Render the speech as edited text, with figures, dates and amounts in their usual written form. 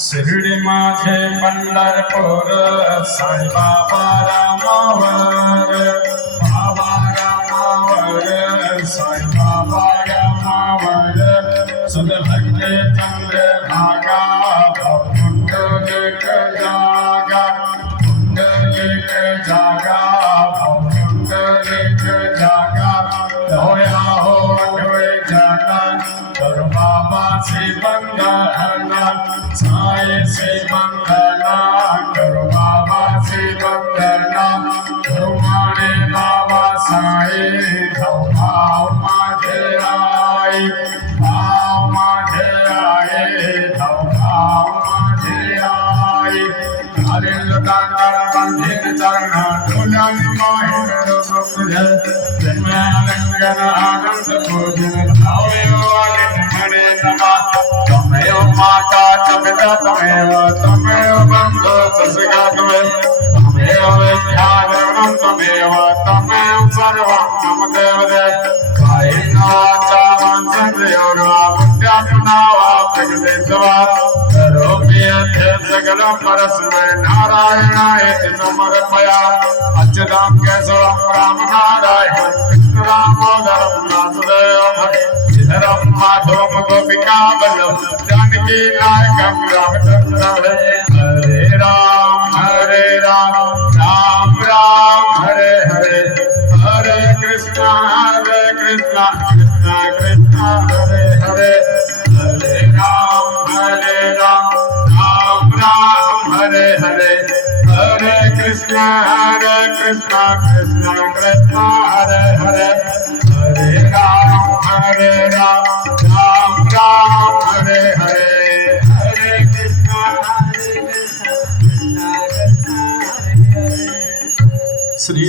शिर्डी माझे पंढरपूर साईबाबा रामावर, बाबा रामावर, साईबाबा रामावर, सदभक्ते चंद्रभागा पुंडलिक जागा, पुंडलिक जागा, पुंडलिक जागा, होया हो अठवे जागा, कर बाबा से बंदना, साई से बंदना, कर बाबा से बंदना, धर्माने बाबा साई, भाव माझे आई, भाव माझे आई, भाव माझे आई, हरे लतांकर बंधीन चरण धुलन माहिर सुख जन्मानंदन आनंद भोजन भावे वालिन हरे नमा, तमेव माता जगदा तमेव बंधु ससगा तमेव विद्याधरणं तमेव सर्वं मम देव देव, कायेन वाचा मनसेन्द्रियोर्वा बुद्ध्यात्मना वा प्रकृतिस्वा करोमि यद्यत् सकलं परस्मै नारायणायेति समर्पयामि। अच्युतं केशवं रामनारायणं कृष्णदामोदरं वासुदेवं श्रीधरं माधवं गोपिकावल्लभं जानकी नायकं रामचन्द्रं। हरे राम राम राम हरे हरे, हरे कृष्णा कृष्णा कृष्णा हरे हरे, हरे राम राम राम हरे हरे, हरे कृष्णा कृष्णा कृष्णा हरे हरे, हरे राम राम राम हरे हरे, हरे कृष्णा कृष्णा कृष्णा हरे हरे। श्री